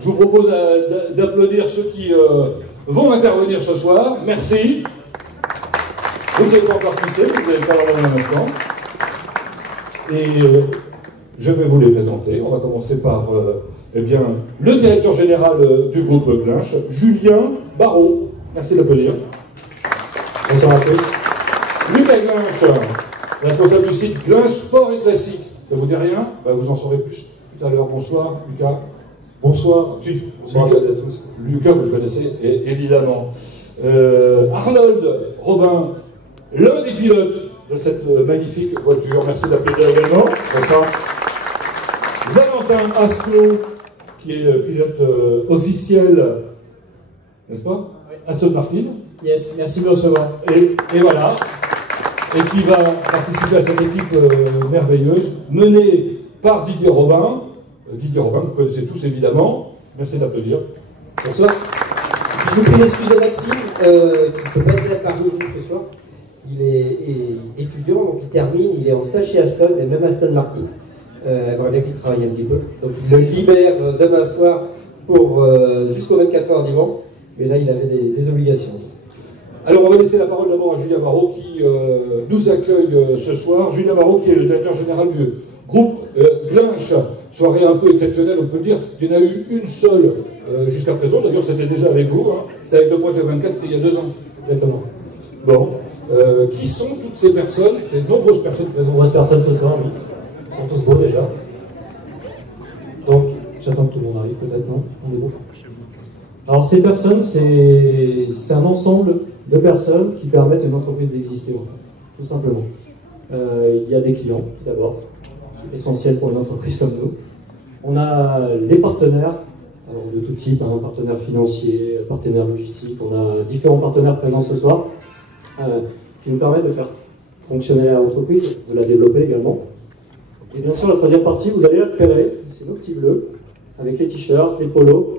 Je vous propose d'applaudir ceux qui vont intervenir ce soir. Merci. Vous ne savez pas encore qui c'est, vous allez le savoir dans un instant. Et je vais vous les présenter. On va commencer par eh bien, le directeur général du groupe Glinch, Julien Barraud. Merci de l'applaudir. Bonsoir à tous. Lucas Glinch, responsable du site Glinch Sport et Classique. Ça vous dit rien? Vous en saurez plus tout à l'heure. Bonsoir, Lucas. Bonsoir. Bonsoir à tous. Lucas, vous le connaissez évidemment. Arnold Robin, l'un des pilotes de cette magnifique voiture. Merci d'applaudir également. Bonsoir. Valentin Asselot, qui est pilote officiel, n'est-ce pas? Oui. Aston Martin. Yes, merci de me recevoir. Et voilà. Et qui va participer à cette équipe merveilleuse, menée par Didier Robin. Didier Robin, vous connaissez tous évidemment. Merci d'applaudir. Bonsoir. Je vous prie d'excuser Maxime, qui ne peut pas être parmi nous ce soir. Il est étudiant, donc il termine, il est en stage chez Aston, et même Aston Martin. J'aimerais bien qu'il travaille un petit peu. Donc il le libère demain soir pour jusqu'aux 24 heures du Mans. Mais là, il avait des obligations. Alors, on va laisser la parole d'abord à Julien Barraud qui nous accueille ce soir. Julien Barraud, qui est le directeur général du groupe Glinch. Soirée un peu exceptionnelle, on peut le dire. Il y en a eu une seule jusqu'à présent. D'ailleurs, c'était déjà avec vous. Hein. C'était avec le projet 24, c'était il y a 2 ans. Exactement. Bon. Qui sont toutes ces personnes, ces nombreuses personnes présentes? Nombreuses personnes ce soir, oui. Ils sont tous beaux déjà. Donc, j'attends que tout le monde arrive, peut-être, non? On est beau. Alors, ces personnes, c'est un ensemble de personnes qui permettent à une entreprise d'exister, en fait, tout simplement. Il y a des clients, d'abord, essentiels pour une entreprise comme nous. On a les partenaires, alors de tout type, hein, partenaires financiers, partenaires logistiques. On a différents partenaires présents ce soir qui nous permettent de faire fonctionner l'entreprise, de la développer également. Et bien sûr, la troisième partie, vous allez la repérer, c'est nos petits bleus, avec les t-shirts, les polos,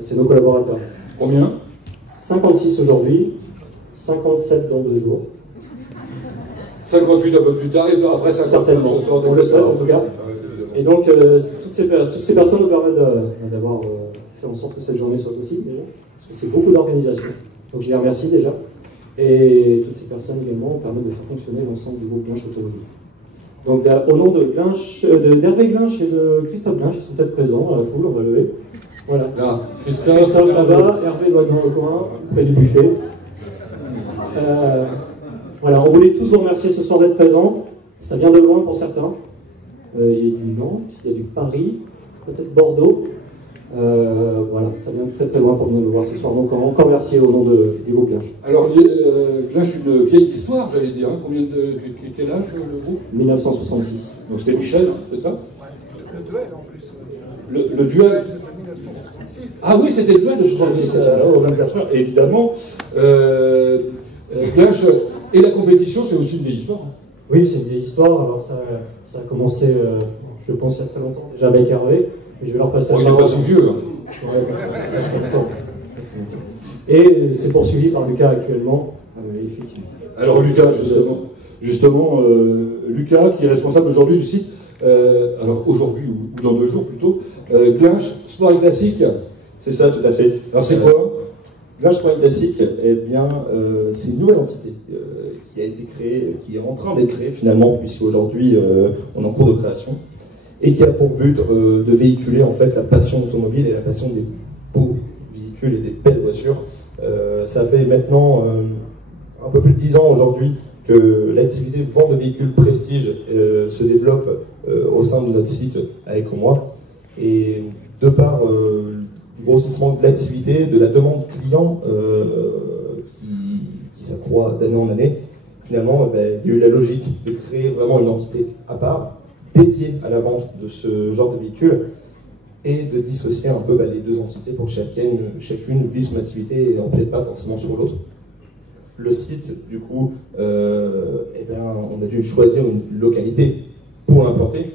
c'est nos collaborateurs. Combien? 56 aujourd'hui, 57 dans 2 jours. 58 un peu plus tard, et après 50. Certainement, on le souhaite en tout cas. Et donc, toutes ces personnes nous permettent d'avoir fait en sorte que cette journée soit possible déjà, parce que c'est beaucoup d'organisation. Donc je les remercie déjà. Et toutes ces personnes également permettent de faire fonctionner l'ensemble du groupe Glinch Automobile. Donc au nom d'Hervé Glinch et de Christophe Glinch, ils sont peut-être présents à la foule, on va lever. Voilà. Là, Christophe là-bas, Hervé doit être dans le coin, près du buffet. Voilà, on voulait tous vous remercier ce soir d'être présents. Ça vient de loin pour certains. Il y a du Nantes, il y a du Paris, peut-être Bordeaux. Voilà, ça vient de très très loin pour venir nous voir ce soir. Donc encore merci au nom du groupe Glinch. Alors, Glinch, une vieille histoire, j'allais dire. Hein. Quel âge le groupe? 1966. Donc c'était Michel, c'est ça? Le duel en plus. Le duel De 1966. Ah oui, c'était le duel de 66, aux 24 heures. Et évidemment, Glinch et la compétition, c'est aussi une vieille histoire. Hein. Oui, c'est une vieille histoire. Alors ça a commencé, je pense, il y a très longtemps déjà avec Hervé. Et je vais leur passer Il n'est pas si vieux. Hein. Et c'est poursuivi par Lucas actuellement, effectivement. Alors Lucas, justement Lucas, qui est responsable aujourd'hui du site, alors aujourd'hui ou dans 2 jours plutôt, Glinch Sport et Classique. C'est ça, tout à fait. Alors c'est quoi? Glinch Sport et Classique, eh bien, c'est une nouvelle entité qui a été créée, qui est en train d'être créée finalement, puisqu'aujourd'hui on est en cours de création, et qui a pour but de véhiculer en fait la passion automobile et la passion des beaux véhicules et des belles voitures. Ça fait maintenant un peu plus de 10 ans aujourd'hui que l'activité de vente de véhicules prestige se développe au sein de notre site avec moi. Et de par du grossissement de l'activité, de la demande client qui s'accroît d'année en année, finalement, il y a eu la logique de créer vraiment une entité à part, dédiée à la vente de ce genre de véhicules, et de dissocier un peu les 2 entités pour que chacune vive son activité et n'empiète pas forcément sur l'autre. Le site, du coup, on a dû choisir une localité pour l'implanter.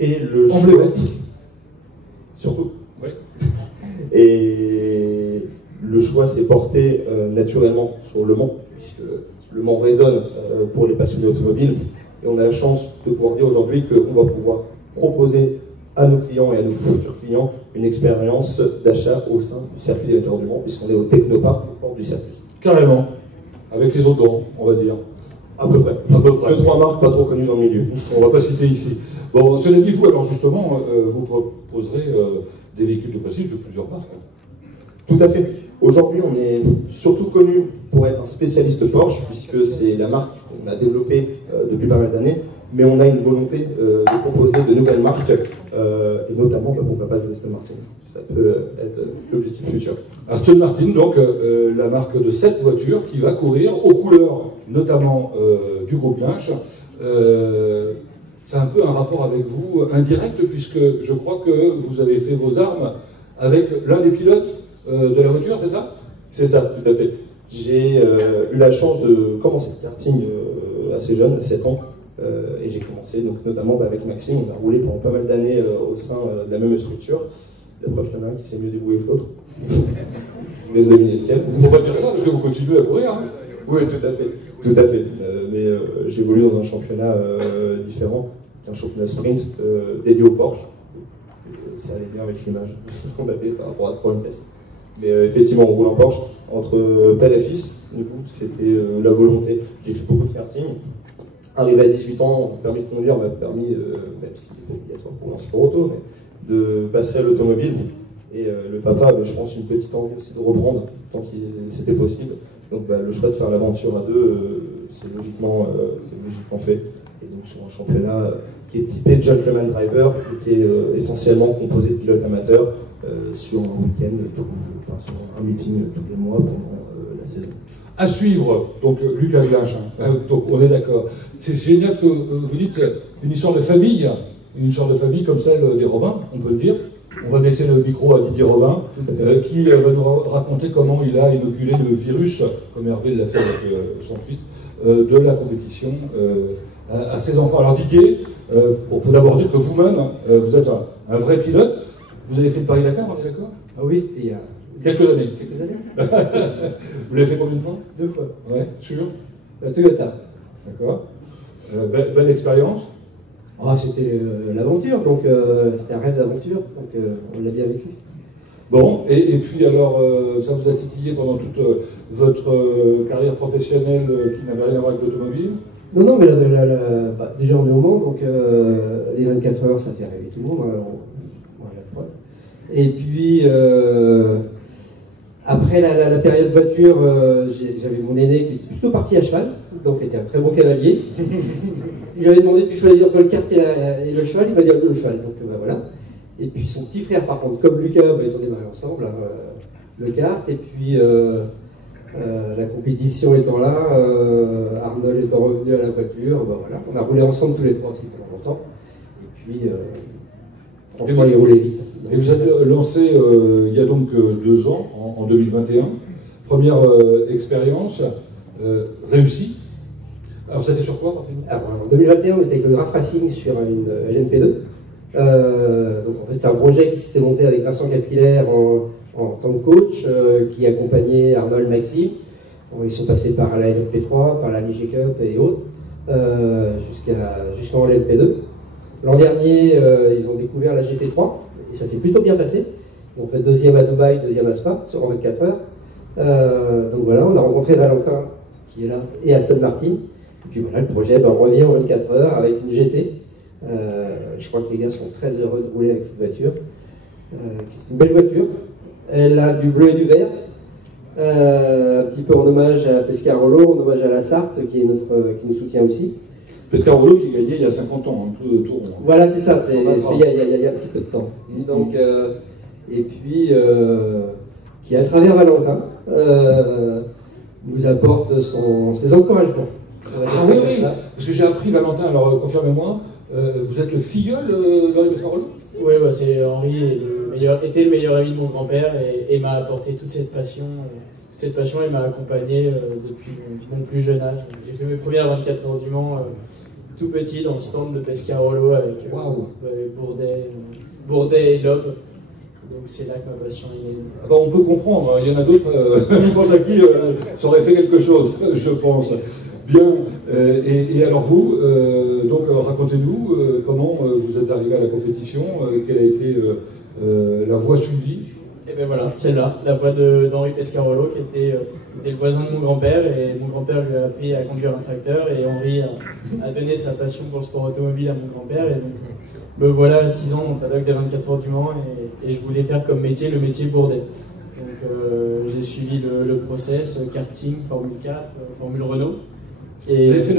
Et le emblématique. Surtout. Oui. Et le choix s'est porté naturellement sur Le Mans, puisque Le Mans résonne pour les passionnés automobiles. Et on a la chance de pouvoir dire aujourd'hui qu'on va pouvoir proposer à nos clients et à nos futurs clients une expérience d'achat au sein du circuit des Voitures du Mans, puisqu'on est au Technopark aux portes du circuit. Carrément. Avec les autres grands, on va dire. À peu près. À peu près. 2-3 marques pas trop connues dans le milieu. On ne va pas citer ici. Bon, cela dit, vous, alors justement, vous proposerez des véhicules de prestige de plusieurs marques. Tout à fait. Aujourd'hui, on est surtout connu pour être un spécialiste Porsche, puisque c'est la marque qu'on a développée depuis pas mal d'années, mais on a une volonté de proposer de nouvelles marques, et notamment, pourquoi pas de Aston Martin. Ça peut être l'objectif futur. Aston Martin, donc la marque de cette voiture qui va courir aux couleurs notamment du groupe Lynch. C'est un peu un rapport avec vous indirect, puisque je crois que vous avez fait vos armes avec l'un des pilotes de la voiture, c'est ça? C'est ça, tout à fait. J'ai eu la chance de commencer le karting assez jeune, à 7 ans, et j'ai commencé donc, notamment avec Maxime. On a roulé pendant pas mal d'années au sein de la même structure. La preuve qu'il y en a un qui s'est mieux débrouillé que l'autre. Je vous laisse deviner lequel. On ne peut pas dire ça, parce que vous continuez à courir. Hein. Oui, tout à fait. Tout à fait. Mais j'évolue dans un championnat différent, un championnat sprint dédié au Porsche. Ça allait bien avec l'image qu'on avait par rapport à ce problème précis. Mais effectivement, on roule en Porsche entre père et fils. Du coup, c'était la volonté. J'ai fait beaucoup de karting. Arrivé à 18 ans, le permis de conduire m'a permis, même si c'était obligatoire pour un sport auto, mais de passer à l'automobile. Et le papa avait, je pense, une petite envie aussi de reprendre, tant que c'était possible. Donc le choix de faire l'aventure à deux, c'est logiquement fait. Et donc sur un championnat qui est typé Gentleman Driver, et qui est essentiellement composé de pilotes amateurs sur un week-end, sur un meeting tous les mois pendant la saison. À suivre, donc Lucas Lynch, donc on est d'accord. C'est génial que vous dites une histoire de famille comme celle des Robin, on peut le dire. On va laisser le micro à Didier Robin, qui va nous raconter comment il a inoculé le virus, comme Hervé l'a fait avec son fils, de la compétition à ses enfants. Alors Didier, il faut d'abord dire que vous-même, vous êtes un vrai pilote. Vous avez fait le Paris-Dakar, on est d'accord? Ah oui, c'était il y a quelques années. quelques années. Vous l'avez fait combien de fois? 2 fois. Ouais, sûr. La Toyota. D'accord. Belle expérience. Ah, c'était l'aventure, donc c'était un rêve d'aventure, donc on l'a bien vécu. Bon, et puis alors, ça vous a titillé pendant toute votre carrière professionnelle qui n'avait rien à voir avec l'automobile? Non, mais déjà on est au Mans, donc les 24 heures ça fait rêver tout le monde, Et puis, après la période voiture, j'avais mon aîné qui était plutôt parti à cheval, donc était un très bon cavalier. J'avais demandé de choisir entre le kart et le cheval, il m'a dit le cheval, donc voilà. Et puis son petit frère, par contre, comme Lucas, ils ont démarré ensemble, le kart, et puis la compétition étant là, Arnold étant revenu à la voiture, voilà. On a roulé ensemble tous les trois aussi pendant longtemps, et puis franchement, il roulait vite. Et vous êtes lancé il y a donc 2 ans, en 2021. Première expérience réussie. Alors c'était sur quoi? Alors, en 2021, on était avec le Graf Racing sur une LMP2. Donc en fait, c'est un projet qui s'était monté avec Vincent Capillaire en tant que coach, qui accompagnait Arnold, Maxime. Bon, ils sont passés par la LMP3, par la Ligier Cup et autres, jusqu'en LMP2. L'an dernier, ils ont découvert la GT3. Et ça s'est plutôt bien passé. Ils ont fait 2e à Dubaï, 2e à Spa, sur 24 heures. Donc voilà, on a rencontré Valentin, qui est là, et Aston Martin. Et puis voilà, le projet, on revient en 24 heures avec une GT. Je crois que les gars sont très heureux de rouler avec cette voiture. Une belle voiture. Elle a du bleu et du vert. Un petit peu en hommage à Pescarolo, en hommage à la Sarthe, qui nous soutient aussi. Pescarolo qui gagnait il y a 50 ans, un peu de tour. Voilà, c'est ça, il y a un petit peu de temps. Donc, et puis, qui à travers Valentin nous apporte ses encouragements. Ah oui, parce que j'ai appris, Valentin, alors confirmez-moi, vous êtes le filleul d'Henri Pescarolo? Oui, c'est Henri était le meilleur ami de mon grand-père et m'a apporté toute cette passion. Il m'a accompagné depuis mon plus jeune âge. J'ai fait mes premières 24 heures du Mans tout petit dans le stand de Pescarolo avec Bourdet et Loeb. Donc c'est là que ma passion est née. Alors, on peut comprendre, il y en a d'autres, je pense à qui ça aurait fait quelque chose, je pense. Bien. Et alors vous, donc racontez-nous comment vous êtes arrivé à la compétition, quelle a été la voie suivie. Et bien voilà, celle-là, la voie d'Henri Pescarolo, qui était le voisin de mon grand-père, et mon grand-père lui a appris à conduire un tracteur, et Henri a donné sa passion pour le sport automobile à mon grand-père, et donc me voilà à 6 ans dans le paddock des 24 heures du Mans, et je voulais faire comme métier le métier bourdais. Donc j'ai suivi le process, karting, Formule 4, Formule Renault. Et vous avez fait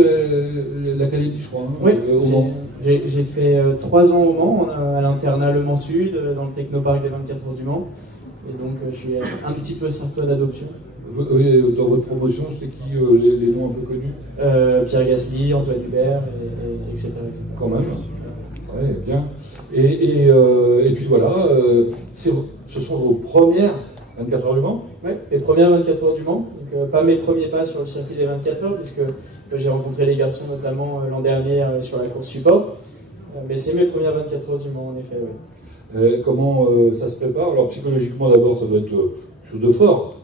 l'académie, je crois, oui, au Mans. J'ai fait 3 ans au Mans, à l'internat Le Mans Sud, dans le technoparc des 24 heures du Mans. Et donc je suis un petit peu sartois d'adoption. Dans votre promotion, c'était qui les noms un peu connus? Pierre Gasly, Antoine Hubert, etc., etc. Quand même. Ouais, bien. Et puis voilà, ce sont vos premières 24 heures du Mans? Oui, les premières 24 heures du Mans. Donc, pas mes premiers pas sur le circuit des 24 heures, puisque j'ai rencontré les garçons notamment l'an dernier sur la course support. Mais c'est mes premières 24 heures du Mans, en effet, oui. Comment ça se prépare? Alors psychologiquement d'abord, ça doit être chose de fort.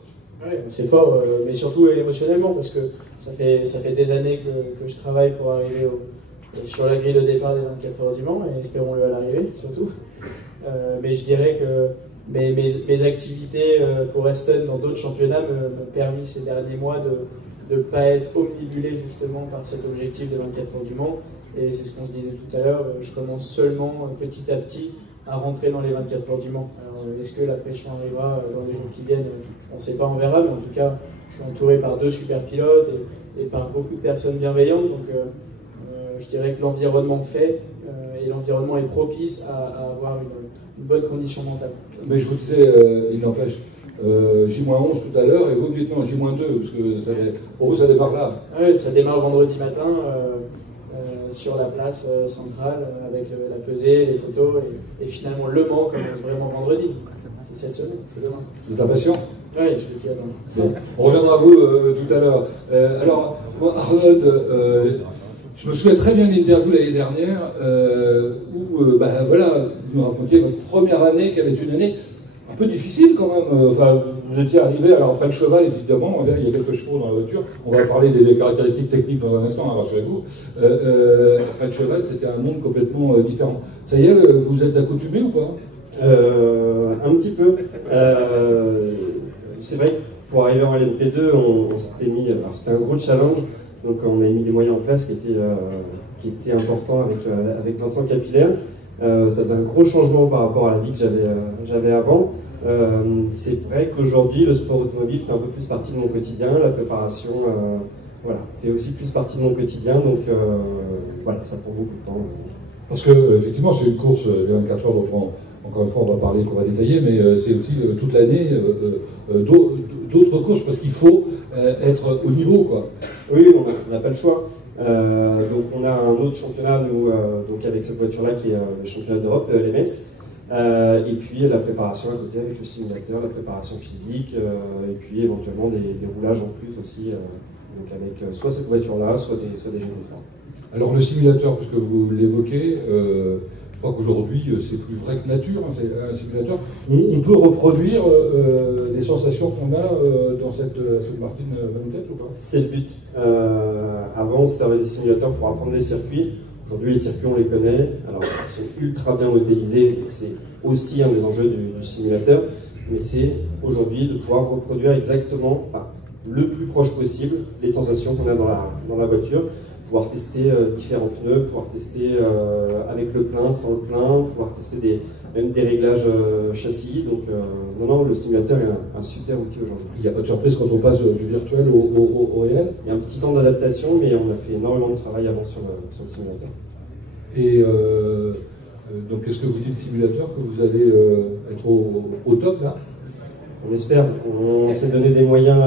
Oui, c'est fort, mais surtout émotionnellement, parce que ça fait des années que je travaille pour arriver sur la grille de départ des 24 heures du Mans, et espérons-le à l'arrivée, surtout. Mais je dirais que mes activités pour Aston dans d'autres championnats m'ont permis ces derniers mois de ne pas être omnibulé justement par cet objectif des 24 heures du Mans. Et c'est ce qu'on se disait tout à l'heure, je commence seulement petit à petit à rentrer dans les 24 heures du Mans. Alors, est-ce que la pression arrivera dans les jours qui viennent? On ne sait pas, on verra, mais en tout cas, je suis entouré par 2 super pilotes et par beaucoup de personnes bienveillantes. Donc, je dirais que l'environnement fait et l'environnement est propice à avoir une bonne condition mentale. Mais je vous disais, il n'empêche, J-11 tout à l'heure, et vous dites non, J-2, parce que pour vous ça démarre là. Oui, ça démarre vendredi matin. Sur la place centrale avec la pesée, les photos et finalement Le Mans commence vraiment vendredi. C'est cette semaine, c'est demain. Vous êtes impatient? Oui, je vais t'y attendre. Bon. On reviendra à vous tout à l'heure. Alors, moi, Arnold, je me souviens très bien de l'interview l'année dernière où voilà, vous nous racontiez votre première année qui avait été une année un peu difficile quand même. Enfin, vous étiez arrivé, alors après le cheval évidemment, il y a quelques chevaux dans la voiture, on va parler des caractéristiques techniques dans un instant, rassurez-vous. Après le cheval, c'était un monde complètement différent. Ça y est, vous êtes accoutumé ou pas? Un petit peu. C'est vrai que pour arriver en LMP2, on s'était mis, alors c'était un gros challenge, donc on a mis des moyens en place qui étaient importants avec Vincent Capillaire. Ça faisait un gros changement par rapport à la vie que j'avais avant. C'est vrai qu'aujourd'hui, le sport automobile fait un peu plus partie de mon quotidien, la préparation fait aussi plus partie de mon quotidien, donc voilà, ça prend beaucoup de temps. Parce que effectivement, c'est une course les 24 heures dont encore une fois on va parler, qu'on va détailler, mais c'est aussi toute l'année d'autres courses, parce qu'il faut être au niveau, quoi. Oui, on n'a pas le choix. Donc on a un autre championnat, nous, donc avec cette voiture-là qui est le championnat d'Europe, LMS, et puis la préparation à côté avec le simulateur, la préparation physique, et puis éventuellement des roulages en plus aussi, donc avec soit cette voiture-là, soit des GT3. Alors le simulateur, puisque vous l'évoquez, je crois qu'aujourd'hui c'est plus vrai que nature, hein, c'est un simulateur. On peut reproduire les sensations qu'on a dans cette Aston Martin Vantage ou pas? C'est le but. Avant, on servait des simulateurs pour apprendre les circuits. Aujourd'hui, les circuits, on les connaît. Alors, ils sont ultra bien modélisés, donc c'est aussi un des enjeux du simulateur. Mais c'est aujourd'hui de pouvoir reproduire exactement, le plus proche possible, les sensations qu'on a dans la voiture. Pouvoir tester différents pneus, pouvoir tester avec le plein, sans le plein, pouvoir tester même des réglages châssis. Donc non, le simulateur est un super outil aujourd'hui. Il n'y a pas de surprise quand on passe du virtuel au réel? Il y a un petit temps d'adaptation, mais on a fait énormément de travail avant sur le simulateur. Et donc qu'est-ce que vous dit le simulateur, que vous allez être au top là? On espère. On s'est donné des moyens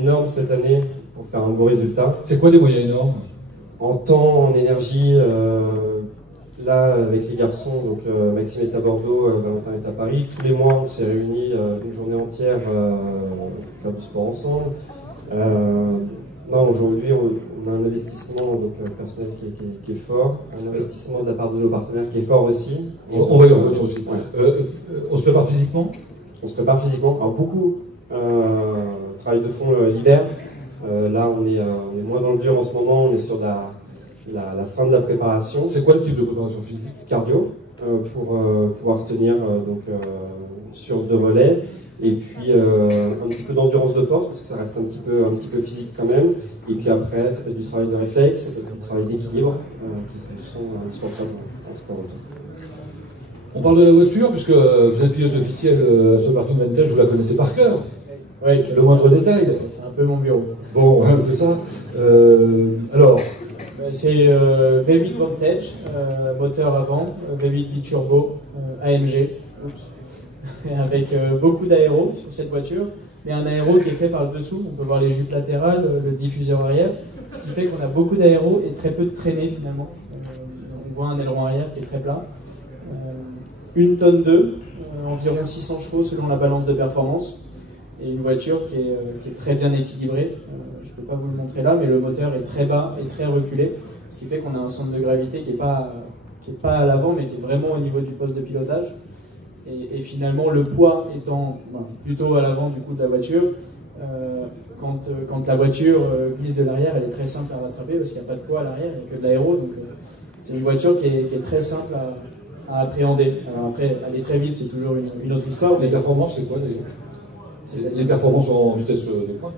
énormes cette année pour faire un beau résultat. C'est quoi des moyens énormes? En temps, en énergie, là avec les garçons, donc Maxime est à Bordeaux, Valentin est à Paris, tous les mois on s'est réunis une journée entière pour faire du sport ensemble. Aujourd'hui on a un investissement personnel qui est fort, un investissement de la part de nos partenaires qui est fort aussi. On va y revenir aussi. Ouais. On se prépare physiquement? On se prépare physiquement, alors beaucoup travail de fond l'hiver. Là, on est moins dans le dur en ce moment, on est sur la fin de la préparation. C'est quoi le type de préparation physique? Cardio, pour pouvoir tenir sur 2 relais. Et puis un petit peu d'endurance de force, parce que ça reste un petit peu physique quand même. Et puis après, ça peut être du travail de réflexe, ça peut être du travail d'équilibre, qui sont indispensables en sport auto. On parle de la voiture, puisque vous êtes pilote officiel à Aston Martin Vantage, vous la connaissez par cœur. Ouais, Le moindre détail. c'est un peu mon bureau. Bon, c'est ça. Alors, C'est V8 Vantage, moteur avant, V8 biturbo, AMG, avec beaucoup d'aéro sur cette voiture, mais un aéro qui est fait par le dessous. On peut voir les jupes latérales, le diffuseur arrière, ce qui fait qu'on a beaucoup d'aéro et très peu de traînée finalement. On voit un aileron arrière qui est très plat. 1 tonne 2, environ 600 chevaux selon la balance de performance, et une voiture qui est très bien équilibrée. Je ne peux pas vous le montrer là, mais le moteur est très bas et très reculé, ce qui fait qu'on a un centre de gravité qui n'est pas à l'avant, mais qui est vraiment au niveau du poste de pilotage. Et finalement, le poids étant plutôt à l'avant du coup de la voiture, quand la voiture glisse de l'arrière, elle est très simple à rattraper parce qu'il n'y a pas de poids à l'arrière, il n'y a que de l'aéro. Donc c'est une voiture qui est très simple à appréhender. Alors après, aller très vite, c'est toujours une autre histoire. les performances, c'est quoi d'ailleurs? Les performances en vitesse de pointe?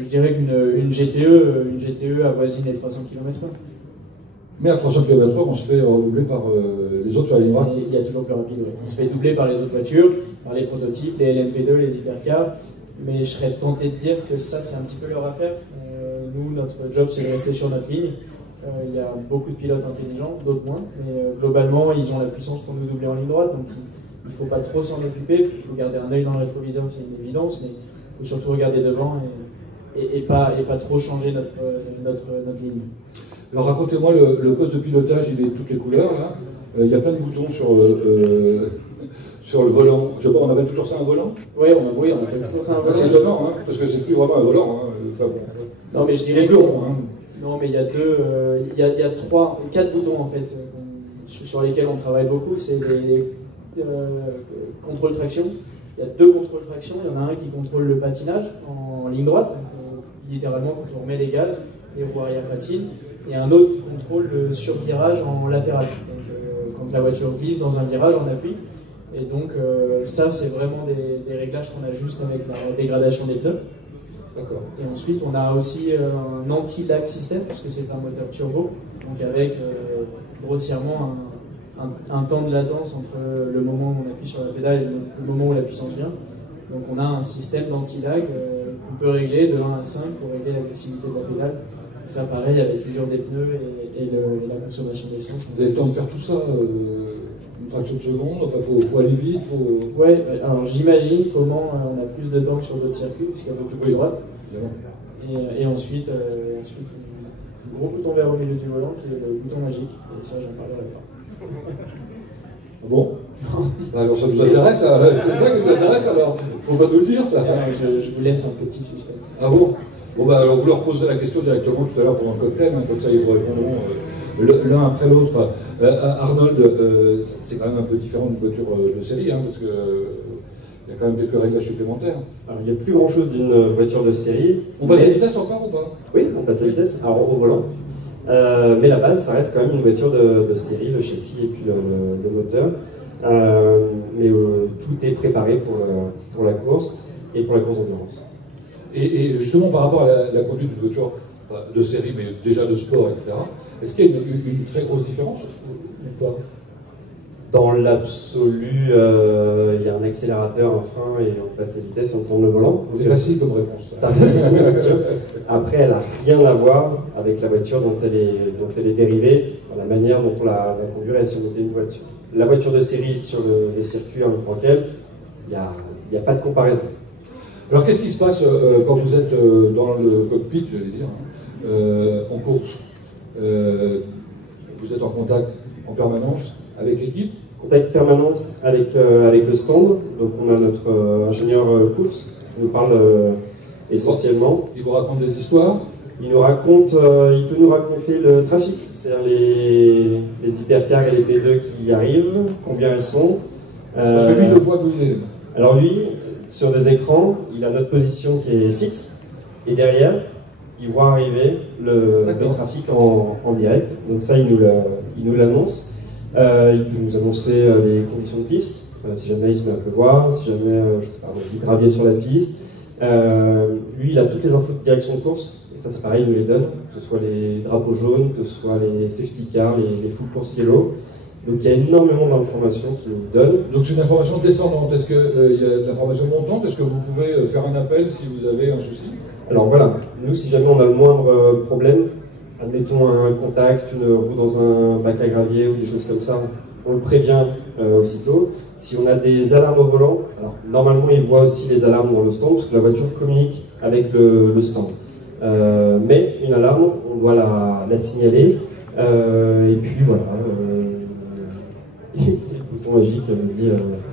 Je dirais qu'une GTE avoisine les 300 km/h. Mais à 300 km/h, on se fait doubler par les autres sur la ligne droite. Il y a toujours plus rapide, oui. On se fait doubler par les autres voitures, par les prototypes, les LMP2, les hypercars, mais je serais tenté de dire que ça, c'est un petit peu leur affaire. Nous, notre job, c'est de rester sur notre ligne. Il y a beaucoup de pilotes intelligents, d'autres moins, mais globalement, ils ont la puissance pour nous doubler en ligne droite, donc il ne faut pas trop s'en occuper. Il faut garder un œil dans le rétroviseur, c'est une évidence, mais il faut surtout regarder devant et pas trop changer notre ligne. Alors racontez-moi, le poste de pilotage, il est de toutes les couleurs, là. Il y a plein de boutons sur le volant. Je sais pas, on appelle toujours ça un volant? Oui, on appelle toujours ça un volant. C'est étonnant, hein, parce que c'est plus vraiment un volant. Hein. Enfin, bon. Non, mais je dirais plus rond. Hein. Non, mais il y a 4 boutons en fait sur lesquels on travaille beaucoup. C'est les contrôles traction. Il y a 2 contrôles traction. Il y en a un qui contrôle le patinage en ligne droite, donc, littéralement quand on remet les gaz, les roues arrière patinent. Et un autre qui contrôle le survirage en latéral, donc, quand la voiture glisse dans un virage en appui. Et donc ça, c'est vraiment des réglages qu'on ajuste avec la dégradation des pneus. D'accord. Et ensuite, on a aussi un anti-lag système, parce que c'est un moteur turbo, donc avec grossièrement un temps de latence entre le moment où on appuie sur la pédale et le moment où la puissance vient. Donc on a un système d'anti-lag qu'on peut régler de 1 à 5 pour régler l'agressivité de la pédale. Ça, pareil, avec l'usure des pneus et la consommation d'essence. Vous avez le temps de faire tout ça une fraction de seconde? Enfin, faut aller vite, faut... Ouais, alors j'imagine comment on a plus de temps que sur d'autres circuits, puisqu'il y a beaucoup de droite. Et ensuite, un gros bouton vert au milieu du volant, qui est le bouton magique. Et ça, j'en parlerai pas. Ah bon? Alors ça nous intéresse, c'est ça qui nous intéresse, alors faut pas nous le dire, ça. Je vous laisse un petit suspense. Ah bon? Bon, bah, alors vous leur poserez la question directement tout à l'heure pendant le cocktail, hein, comme ça ils vous répondront l'un après l'autre. Arnold, c'est quand même un peu différent d'une voiture de série, hein, parce qu'il y a quand même quelques réglages supplémentaires. Alors, il n'y a plus grand chose d'une voiture de série. On passe à la vitesse encore ou pas? Oui, on passe à la vitesse, alors au volant. Mais la base, ça reste quand même une voiture de série, le châssis et puis le moteur. Mais tout est préparé pour la course et pour la course d'endurance. Et justement, par rapport à la conduite d'une voiture de série, mais déjà de sport, etc., est-ce qu'il y a une très grosse différence ou pas? Dans l'absolu, il y a un accélérateur, un frein, et on passe la vitesse et on tourne le volant. C'est facile comme réponse. Ça reste une voiture. Après, elle n'a rien à voir avec la voiture dont elle est dérivée, dans la manière dont on la conduirait si on était une voiture. La voiture de série sur les circuits en tant qu'elle, il n'y a pas de comparaison. Alors qu'est-ce qui se passe quand vous êtes dans le cockpit, j'allais dire, en course? Vous êtes en contact en permanence avec l'équipe? Contact permanent avec le stand. Donc on a notre ingénieur course qui nous parle essentiellement. Il vous raconte des histoires? Il peut nous raconter le trafic, c'est-à-dire les hypercars et les P2 qui arrivent, combien elles sont. Parce que lui, il le voit d'où il est. Alors lui, sur des écrans, il a notre position qui est fixe, et derrière, ils voient arriver le trafic en direct. Donc ça, ils nous l'annoncent. Il peut nous annoncer les conditions de piste, si jamais il se met à pleuvoir, si jamais je sais pas, il y a gravier sur la piste. Lui, il a toutes les infos de direction de course. Ça, c'est pareil, il nous les donne, que ce soit les drapeaux jaunes, que ce soit les safety cars, les full course yellow. Donc il y a énormément d'informations qu'il nous donne. Donc c'est une information descendante. Est-ce qu'il y a de l'information montante? Est-ce que vous pouvez faire un appel si vous avez un souci? Alors voilà, nous, si jamais on a le moindre problème, admettons un contact, une roue dans un bac à gravier ou des choses comme ça, on le prévient aussitôt. Si on a des alarmes au volant, alors normalement il voit aussi les alarmes dans le stand parce que la voiture communique avec le stand. Mais une alarme, on doit la signaler. Et puis voilà, le bouton magique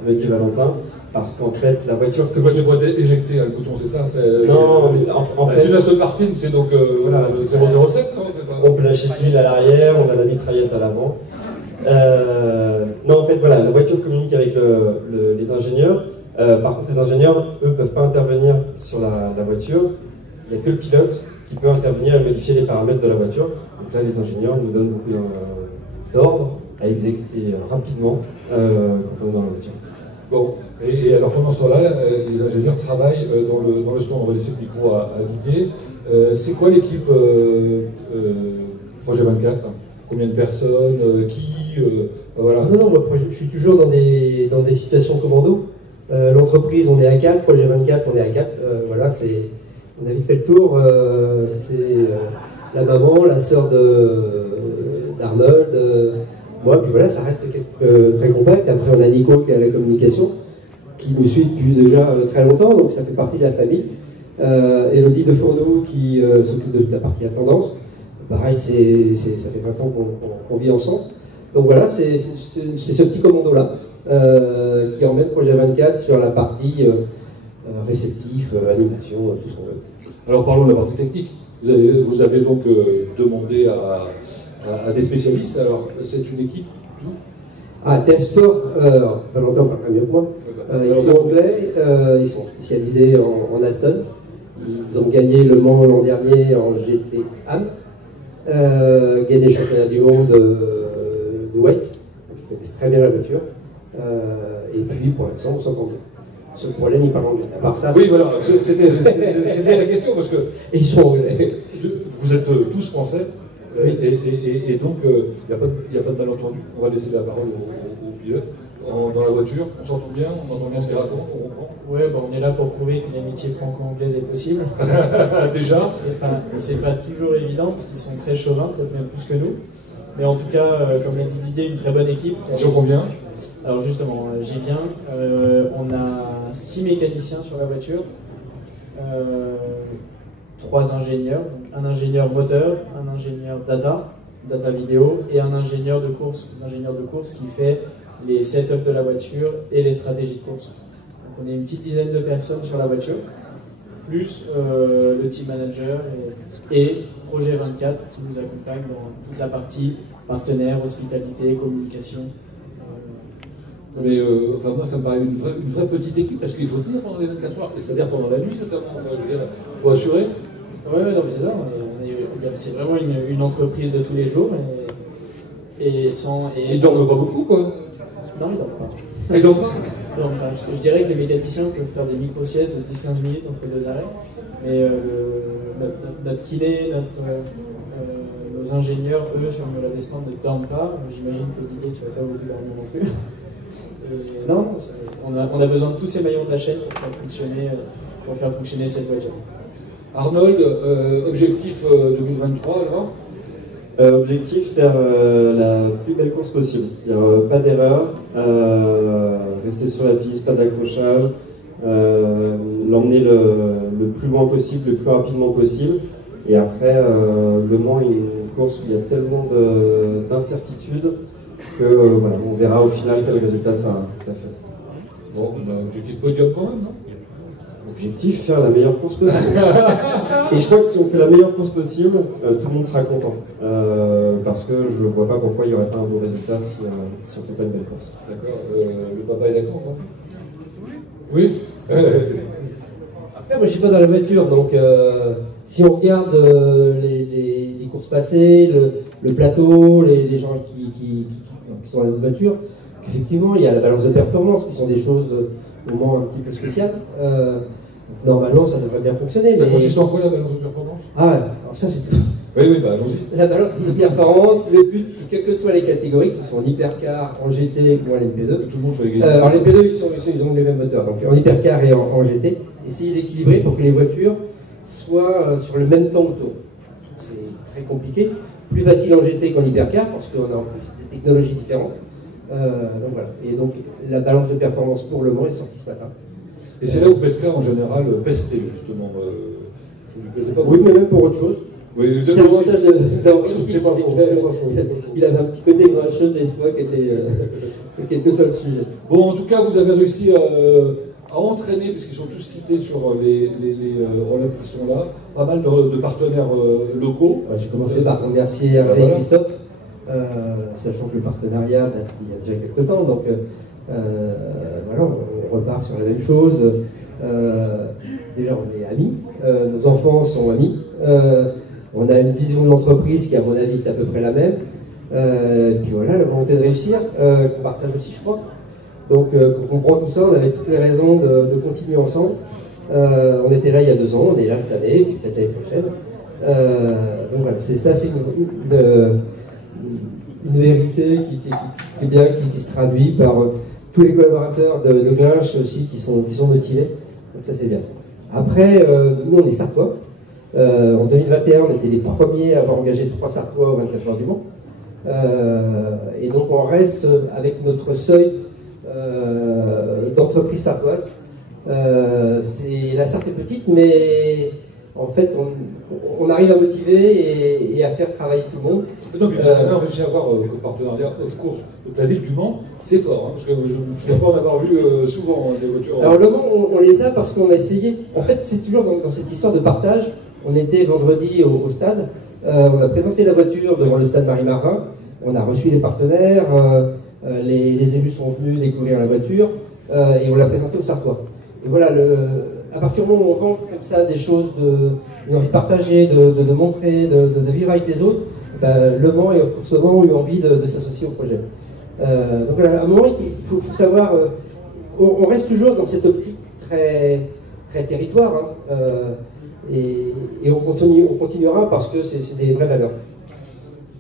me dit Valentin. Parce qu'en fait, la voiture... C'est quoi, c'est pour éjecter le bouton, c'est ça? Non, mais en fait... C'est une Aston Martin, c'est donc voilà, 007, non? On peut lâcher de l'huile à l'arrière, on a la mitraillette à l'avant. Non, en fait, voilà, la voiture communique avec les ingénieurs. Par contre, les ingénieurs, eux, ne peuvent pas intervenir sur la voiture. Il n'y a que le pilote qui peut intervenir et modifier les paramètres de la voiture. Donc là, les ingénieurs nous donnent beaucoup d'ordres à exécuter rapidement quand on est dans la voiture. Bon, et alors pendant ce temps-là, les ingénieurs travaillent dans le stand. On va laisser le micro à Didier. C'est quoi l'équipe Projet 24? Combien de personnes? Voilà. Non, moi je suis toujours dans des situations commando. L'entreprise, on est à 4, Projet 24, on est à 4. Voilà, on a vite fait le tour. C'est la maman, la sœur d'Arnold, moi, puis voilà, ça reste très compact. Après, on a Nico qui est à la communication, qui nous suit depuis déjà très longtemps, donc ça fait partie de la famille. Elodie de Fourneau qui s'occupe de la partie intendance. Pareil, ça fait 20 ans qu'on vit ensemble. Donc voilà, c'est ce petit commando-là qui emmène Projet 24 sur la partie réceptif, animation, tout ce qu'on veut. Alors parlons de la partie technique. Vous avez donc demandé à des spécialistes. Alors c'est une équipe d'où? Telsport, Valentin parlera mieux que moi. Ils sont anglais, ils sont spécialisés en Aston. Ils ont gagné Le Mans l'an dernier en GT AM, gagné le championnat du monde de Wake, ils connaissent très bien la voiture. Et puis pour l'instant, on s'entend bien. Seul problème, ils parlent anglais. À part ça, oui, voilà, c'était la question parce que. Et ils sont anglais. Vous êtes tous français. Oui. Et donc, il n'y a pas de malentendu. On va laisser la parole au pilote. Dans la voiture, on s'entend bien, on entend bien ce qu'il raconte, on comprend. Oui, on est là pour prouver qu'une amitié franco-anglaise est possible. Déjà. C'est pas toujours évident, parce qu'ils sont très chauvins, peut-être même plus que nous. Mais en tout cas, comme l'a dit Didier, une très bonne équipe. Sur combien? Alors justement, j'y viens. On a 6 mécaniciens sur la voiture. 3 ingénieurs, donc un ingénieur moteur, un ingénieur data vidéo, et un ingénieur de course qui fait les setups de la voiture et les stratégies de course. Donc on est une petite dizaine de personnes sur la voiture, plus le team manager et Projet 24 qui nous accompagne dans toute la partie partenaire, hospitalité, communication. Mais moi, ça me paraît une vraie petite équipe, parce qu'il faut tenir pendant les 24 heures, c'est-à-dire pendant la nuit notamment. Enfin, il faut assurer. Oui, non, mais c'est ça. C'est vraiment une entreprise de tous les jours. Ils dorment pas beaucoup, quoi. Non, ils dorment pas. Ils dorment pas. Parce que je dirais que les mécaniciens peuvent faire des micro-siestes de 10-15 minutes entre 2 arrêts. Mais notre kiné, nos ingénieurs, eux, sur le destin ne dorment pas. J'imagine que Didier, tu vas pas beaucoup dormir non plus. Et non, on a besoin de tous ces maillons de la chaîne pour faire fonctionner cette voiture. Arnold, objectif 2023 alors? Objectif, faire la plus belle course possible. C'est-à-dire pas d'erreur, rester sur la piste, pas d'accrochage, l'emmener le plus loin possible, le plus rapidement possible. Et après, Le Mans est une course où il y a tellement d'incertitudes que voilà, on verra au final quel résultat ça fait. Bon, objectif podium quand même, non? Objectif, faire la meilleure course possible. Et je crois que si on fait la meilleure course possible, tout le monde sera content. Parce que je ne vois pas pourquoi il n'y aurait pas un beau résultat si on ne fait pas une belle course. D'accord. Le papa est d'accord, quoi? Oui. Après, moi je ne suis pas dans la voiture, donc Si on regarde les courses passées, le plateau, les gens qui sont dans les voitures, effectivement, il y a la balance de performance, qui sont des choses au moins un petit peu spéciales. Normalement, ça devrait bien fonctionner. Ça consiste en quoi la balance de performance? Ah ouais, alors ça c'est... Oui, bah allons-y. La balance de performance, le but, c'est quelles que soient les catégories, que ce soit en hypercar, en GT ou en LMP2. Tout le monde soit gagner. Alors les P2, ils ont les mêmes moteurs, donc en hypercar et en GT, essayer d'équilibrer pour que les voitures soient sur le même temps autour. C'est très compliqué, plus facile en GT qu'en hypercar, parce qu'on a en plus des technologies différentes. Donc voilà. Et donc la balance de performance pour Le Mans est sortie ce matin. Et c'est là où Pesca en général pestait justement. Ça lui plaisait pas Oui, mais même pour autre chose. Oui, C'est l'avantage d'Henri, c'est pas faux. il avait un petit côté grincheux des fois qui était quel que soit le sujet. Bon, en tout cas, vous avez réussi à entraîner, puisqu'ils sont tous cités sur les roll-ups qui sont là, pas mal de partenaires locaux. Je commençais par remercier Hervé et Christophe, sachant que le partenariat date il y a déjà quelques temps, donc voilà, on repart sur la même chose. Déjà, on est amis, nos enfants sont amis, on a une vision de l'entreprise qui, à mon avis, est à peu près la même. Puis voilà, la volonté de réussir, qu'on partage aussi, je crois. Donc, quand on comprend tout ça, on avait toutes les raisons de continuer ensemble. On était là il y a 2 ans, on est là cette année, puis peut-être l'année prochaine. Donc voilà, c'est une vérité qui est bien, qui se traduit par tous les collaborateurs de Glinch aussi qui sont motivés. Donc ça, c'est bien. Après, nous, on est Sartois. En 2021, on était les premiers à avoir engagé 3 Sartois aux 24 heures du Mans. Et donc, on reste avec notre seuil d'entreprise sartoise. La Sarthe est petite, mais en fait, on arrive à motiver et à faire travailler tout le monde. Non, mais vous avez même réussi à avoir comme partenariat Off Course. Donc la ville du Mans, c'est fort, hein, parce que je ne me souviens pas en avoir vu souvent des voitures. Alors le Mans, on les a parce qu'on a essayé. En fait, c'est toujours dans cette histoire de partage. On était vendredi au stade, on a présenté la voiture devant le stade Marie-Marvin, on a reçu les partenaires, les élus sont venus découvrir la voiture et on l'a présentée aux Sartois. Et voilà, à partir du moment où on vend comme ça des choses, une envie de partager, de montrer, de vivre avec les autres, Le Mans et Off Course Le Mans ont eu envie de s'associer au projet. Donc voilà, à un moment, il faut savoir, on reste toujours dans cette optique très, très territoire, hein, et on continuera parce que c'est des vraies valeurs.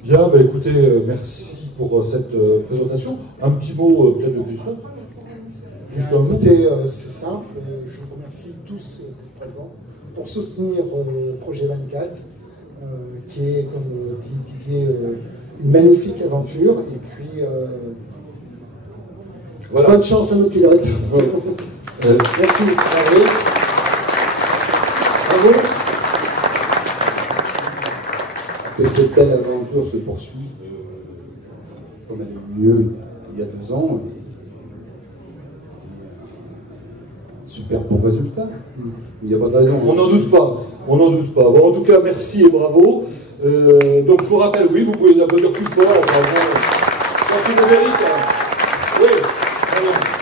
Bien, écoutez, merci pour cette présentation. Un petit mot peut-être de Christophe. Juste un mot. Écoutez, c'est simple, je vous remercie tous présents pour soutenir le projet 24, qui est, comme dit Didier, une magnifique aventure. Et puis, voilà. Bonne chance à nos pilotes. Merci. Bravo. Bravo. Que cette belle aventure se poursuive comme elle est mieux il y a 2 ans. Super bon résultat. Il n'y a pas de raison. On n'en doute pas. On n'en doute pas. Bon, en tout cas, merci et bravo. Donc, je vous rappelle, oui, vous pouvez les applaudir plus fort. Parce qu'ils le méritent. Oui, très bien.